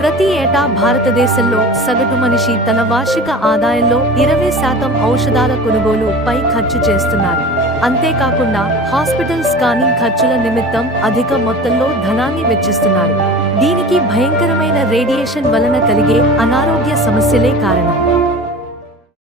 ప్రతి ఏటా భారతదేశంలో సగటు మనిషి తన వార్షిక ఆదాయంలో 20% ఔషధాల కొనుగోలు పై ఖర్చు చేస్తున్నారు. అంతేకాకుండా హాస్పిటల్ స్కానింగ్ ఖర్చుల నిమిత్తం అధిక మొత్తంలో ధనాన్ని వెచ్చిస్తున్నారు. దీనికి భయంకరమైన రేడియేషన్ వలన కలిగే అనారోగ్య సమస్యలే కారణం.